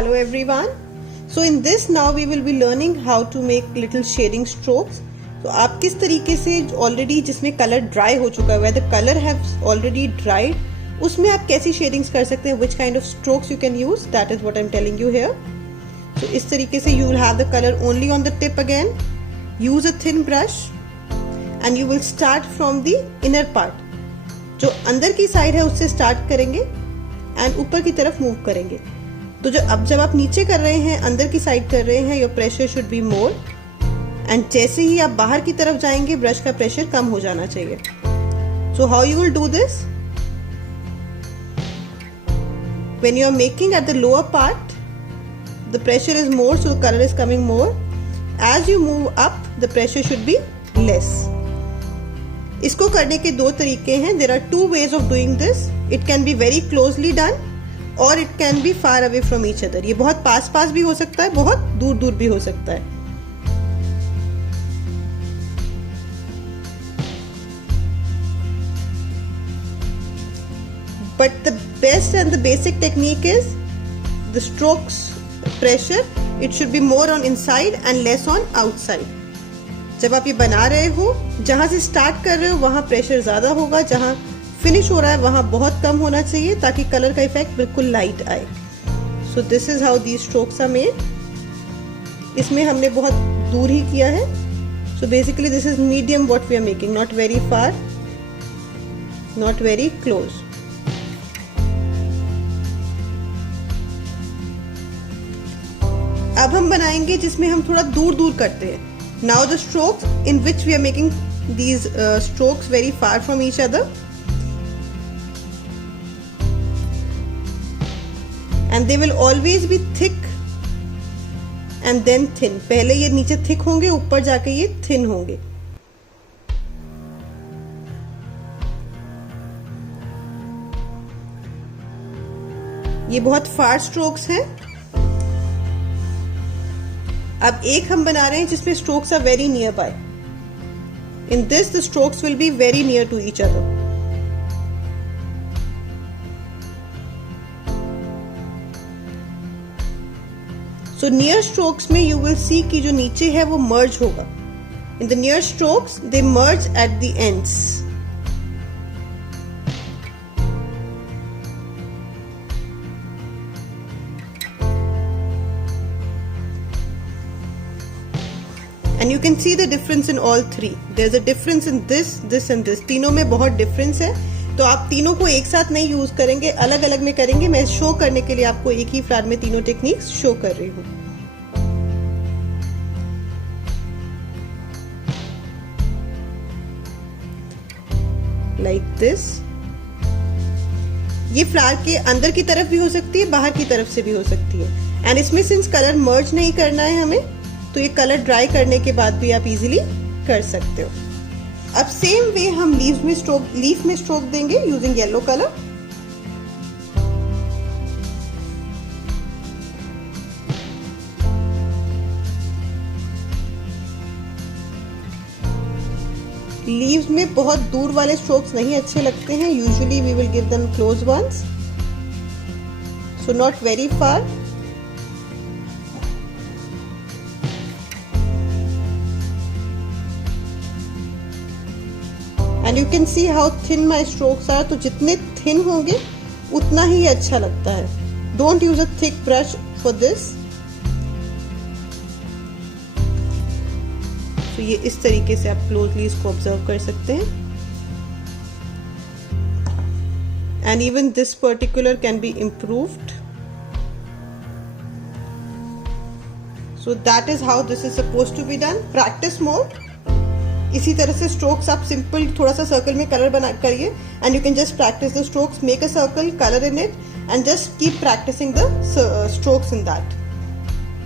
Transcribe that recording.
Hello everyone. So in this now we will be learning how to make little shading strokes. तो आप किस तरीके से already जिसमें कलर ड्राई हो चुका है, where the color has already dried, उसमें आप कैसी शेडिंग्स कर सकते हैं, which kind of strokes you can use, that is what I'm telling you here. So इस तरीके से you will have the color only on the tip again. Use a thin brush and you will start from the inner part. जो अंदर की side है उससे start करेंगे and ऊपर की तरफ मूव करेंगे. तो जब आप नीचे कर रहे हैं, अंदर की साइड कर रहे हैं, your pressure should be more. And जैसे ही आप बाहर की तरफ जाएंगे, ब्रश का प्रेशर कम हो जाना चाहिए. So how you will do this? When you are making at the lower part, the pressure is more, so the colour is coming more. As you move up, the pressure should be less. इसको करने के दो तरीके हैं. There are two ways of doing this. It can be very closely done और it can be far away from each other. ये बहुत पास भी हो सकता है, बहुत दूर भी हो सकता है. But the best and the basic technique is the strokes pressure. It should be more on inside and less on outside. जब आप ये बना रहे हो, जहां से स्टार्ट कर रहे हो वहां प्रेशर ज्यादा होगा, जहां फिनिश हो रहा है वहां बहुत कम होना चाहिए, ताकि कलर का इफेक्ट बिल्कुल लाइट आए. So this is how these strokes are made. इसमें हमने बहुत दूर ही किया है. So basically this is medium what we are making, not very far, not very close. अब हम बनाएंगे जिसमें हम थोड़ा दूर करते हैं. Now the strokes in which we are making these strokes very far from each other. And they will always be thick and then thin. पहले ये नीचे thick होंगे, ऊपर जाके ये thin होंगे. ये बहुत फार स्ट्रोक्स हैं. अब एक हम बना रहे हैं जिसमें strokes are very nearby. In this the strokes will be very near to each other. So near strokes में यू विल सी कि जो नीचे है वो मर्ज होगा. In the near strokes they merge at the ends. And you can see the difference in all three. There is a difference in this, this and this. तीनों में बहुत difference है. तो आप तीनों को एक साथ नहीं यूज करेंगे, अलग अलग में करेंगे. मैं शो करने के लिए आपको एक ही फ्लावर में तीनों टेक्निक्स शो कर रही हूं. Like this. ये फ्लावर के अंदर की तरफ भी हो सकती है, बाहर की तरफ से भी हो सकती है. एंड इसमें सिंस कलर मर्ज नहीं करना है हमें, तो ये कलर ड्राई करने के बाद भी आप इजीली कर सकते हो. अब सेम वे हम लीफ में स्ट्रोक देंगे यूजिंग येलो कलर. लीव्स में बहुत दूर वाले स्ट्रोक्स नहीं अच्छे लगते हैं. Usually we will give them close ones, so not very far. And you can see how thin my strokes are. तो जितने थिन होंगे उतना ही अच्छा लगता है. Don't use a thick brush for this. तो ये इस तरीके से आप क्लोजली इसको ऑब्जर्व कर सकते हैं. And even this particular can be improved. So that is how this is supposed to be done. Practise more. इसी तरह से स्ट्रोक्स आप सिंपल थोड़ा सा सर्कल में कलर बना करिए and you can just practise the strokes. Make a circle, colour in it and just keep practising the strokes in that.